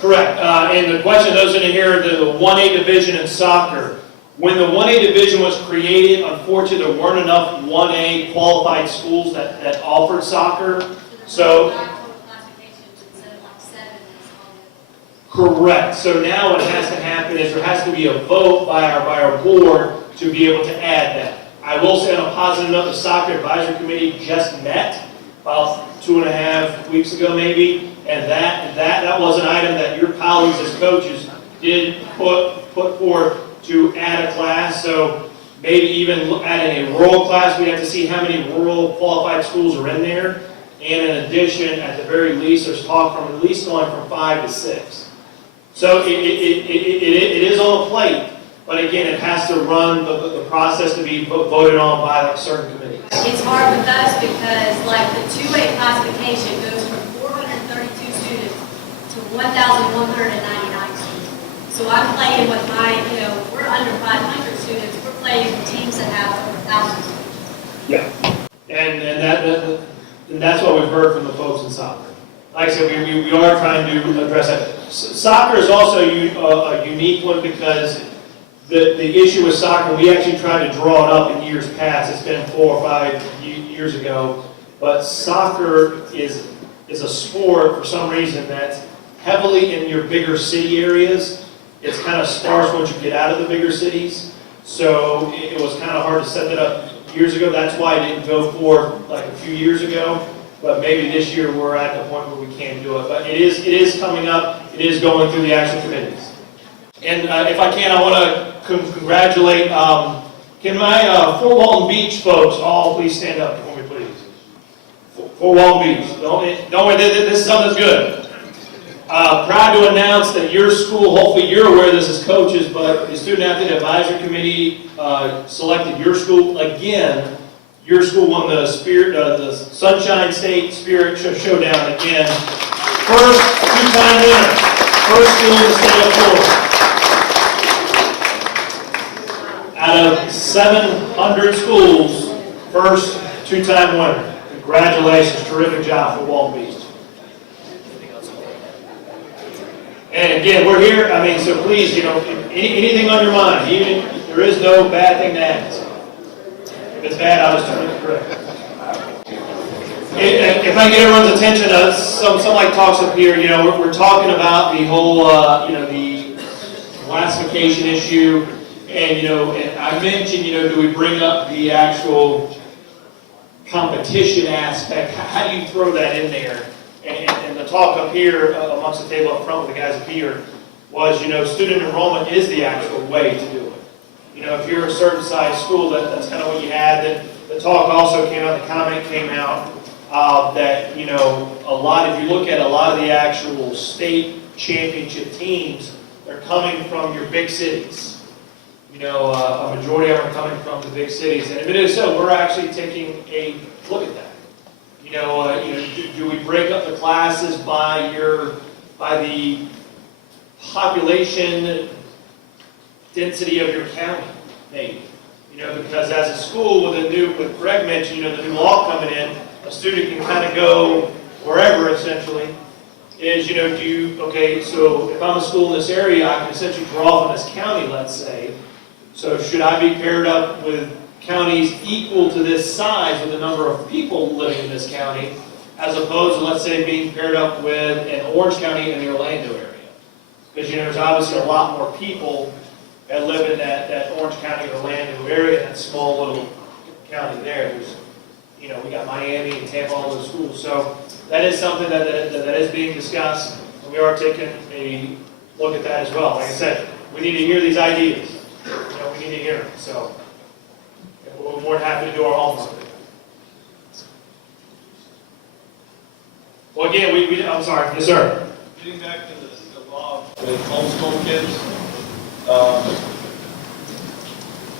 Correct. And the question, those in here, the 1A division in soccer. When the 1A division was created, unfortunately, there weren't enough 1A qualified schools that offered soccer. So, correct. So now what has to happen is there has to be a vote by our board to be able to add that. I will say on a positive note, the soccer advisory committee just met about 2.5 weeks ago maybe, and that was an item that your colleagues as coaches did put forth to add a class. So maybe even adding a rural class, we have to see how many rural qualified schools are in there. And in addition, at the very least, there's talk from at least going from 5 to 6. So it is on the plate, but again, it has to run the process to be voted on by like certain committees. It's hard with us because like the 2A classification goes from 432 students to 1,199 students. So I'm playing with my, we're under 500 students. We're playing with teams that have over 1,000 students. Yeah, and that's what we've heard from the folks in soccer. Like I said, we are trying to address that. Soccer is also a unique one because the issue with soccer, we actually tried to draw it up in years past. It's been 4 or 5 years ago. But soccer is a sport, for some reason, that's heavily in your bigger city areas. It's kind of sparse once you get out of the bigger cities. So it was kind of hard to set that up years ago. That's why I didn't go for like a few years ago. But maybe this year we're at the point where we can do it. But it is coming up. It is going through the actual committees. And if I can, I want to congratulate, can my Fort Walton Beach folks all please stand up for me, please? Fort Walton Beach. Don't worry, this is something that's good. Proud to announce that your school, hopefully you're aware of this as coaches, but the Student Athlete Advisory Committee selected your school again. Your school won the Sunshine State Spirit Showdown again. First two-time winner. First school in the state of Florida. Out of 700 schools, first two-time winner. Congratulations, terrific job for Walton Beach. And again, we're here, so please, anything on your mind, even there is no bad thing to ask. If it's bad, I'll just turn it correct. If I get everyone's attention, some like talks up here, we're talking about the whole, the classification issue. And, and I mentioned, do we bring up the actual competition aspect? How do you throw that in there? And the talk up here, amongst the table up front with the guys up here, was, student enrollment is the actual way to do it. If you're a certain size school, that's kind of what you had. Then the talk also came out, the comment came out that, if you look at a lot of the actual state championship teams, they're coming from your big cities. A majority of them are coming from the big cities. And if it is so, we're actually taking a look at that. Do we break up the classes by the population density of your county, maybe? Because as a school with Greg mentioned, the new law coming in, a student can kind of go wherever essentially. So if I'm a school in this area, I can essentially draw from this county, let's say. So should I be paired up with counties equal to this size with the number of people living in this county, as opposed to, let's say, being paired up with an Orange County in the Orlando area? Because, there's obviously a lot more people that live in that Orange County, Orlando area, that small little county there. There's, we got Miami and Tampa, all those schools. So that is something that is being discussed, and we are taking a look at that as well. Like I said, we need to hear these ideas. We need to hear them. So we're more than happy to do our homework. Well, again, I'm sorry. Yes, sir. Getting back to the law with homeschool kids.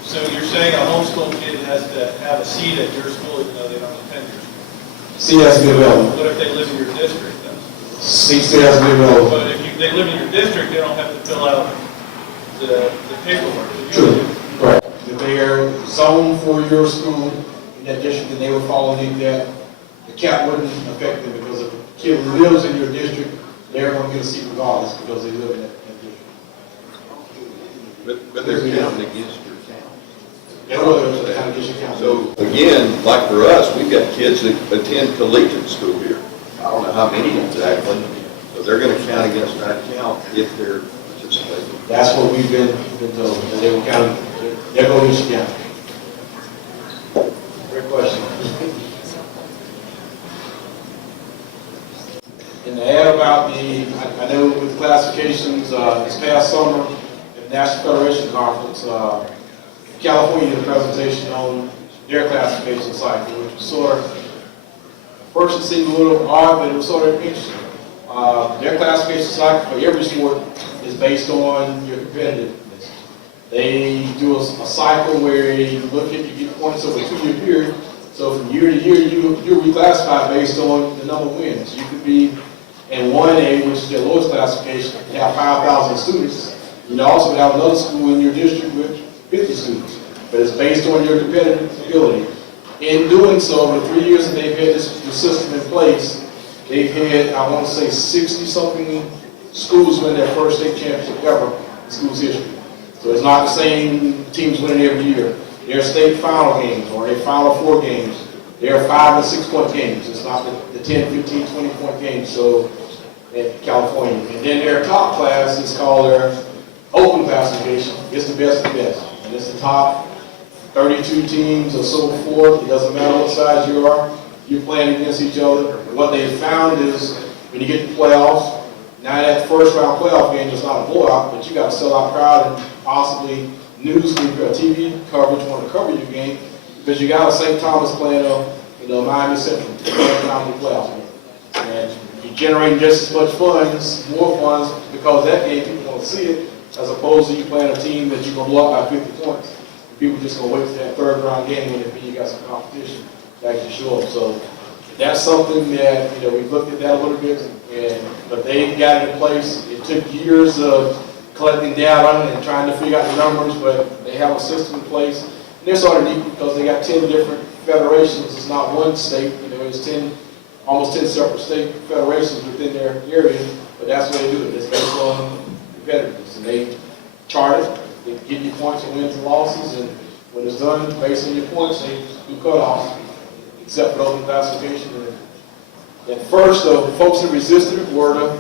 So you're saying a homeschool kid has to have a seat at your school even though they don't attend your school? Seat has to be available. What if they live in your district then? Seat still has to be available. But if they live in your district, they don't have to fill out the paperwork. True. Right. If they are zoned for your school in that district, then they will fall underneath that. The cap wouldn't affect them because if a kid lives in your district they're gonna get a seat regardless because they live in that district. But they're counting against your count. They're really kind of district council. So again, like for us, we've got kids that attend collegiate school here. I don't know how many exactly, but they're gonna count against that count if they're participating. That's what we've been told, that they will count, they're going to count. Great question. And to add about I know with classifications, this past summer, at the National Federation Conference, California did a presentation on their classification cycle, which was sort of, first it seemed a little odd, but it was sort of interesting. Their classification cycle for every sport is based on your competitiveness. They do a cycle where you look at, you get points over a 2-year period. So from year to year, you're reclassified based on the number of wins. You could be in 1A, which is their lowest classification, and have 5,000 students. You also have another school in your district with 50 students. But it's based on your competitive ability. In doing so, over the 3 years that they've had this system in place, they've had, I want to say, 60-something schools win their first state championship ever in school's history. So it's not the same teams winning every year. They're state final games, or they final 4 games. They're 5 and 6 point games. It's not the 10, 15, 20 point games. So at California. And then their top class is called their open classification. It's the best of the best. And it's the top 32 teams or so forth. It doesn't matter what size you are. You're playing against each other. And what they found is when you get to playoffs, now that first round playoff game is not a blowout, but you got a sellout crowd and possibly news TV coverage want to cover your game because you got a St. Thomas playing Miami Central around the playoff game. And you're generating just as much funds, more funds, because that game people want to see it, as opposed to you playing a team that you're going to blow up by 50 points. People just going to wait for that third round game when you got some competition to actually show up. So that's something that, we've looked at that a little bit, but they got it in place. It took years of collecting data and trying to figure out the numbers, but they have a system in place. And they're sort of neat because they got 10 different federations. It's not one state, it's almost 10 separate state federations within their area, but that's what they do it. It's based on competitiveness, and they chart it. They give you points for wins and losses, and when it's done, based on your points, they do cutoffs, except for open classification. And at first, the folks that resisted it were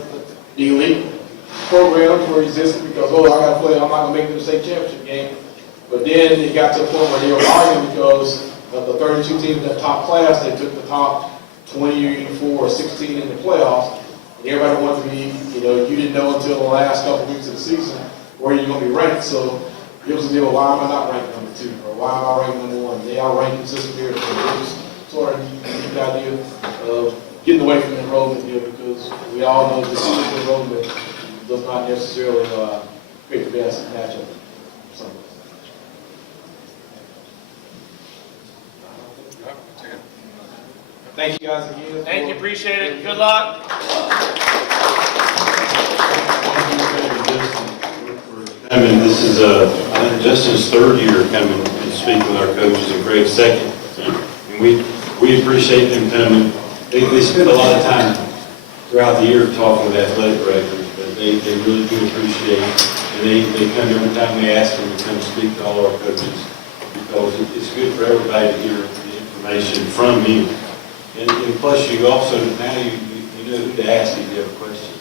the elite programs were resistant because, I got to play, I'm not going to make it to the state championship game. But then it got to a point where they were arguing because of the 32 teams in that top class, they took the top 24 or 16 in the playoffs. And everybody wanted to be, you didn't know until the last couple weeks of the season where you're going to be ranked. So it was a deal, why am I not ranked number 2? Or why am I ranked number 1? They are ranked consistently here. So it was sort of a good idea of getting away from the enrollment deal because we all know the season enrollment does not necessarily create the best matchup. Thank you guys again. Thank you, appreciate it. Good luck. This is Justin's 3rd year coming and speaking with our coaches, and Greg's 2nd. And we appreciate them coming. They spend a lot of time throughout the year talking with athletic directors, but they really do appreciate it. And they come every time we ask them to come speak to all our coaches because it's good for everybody to hear the information from you. And plus, you also, now you know who to ask if you have a question.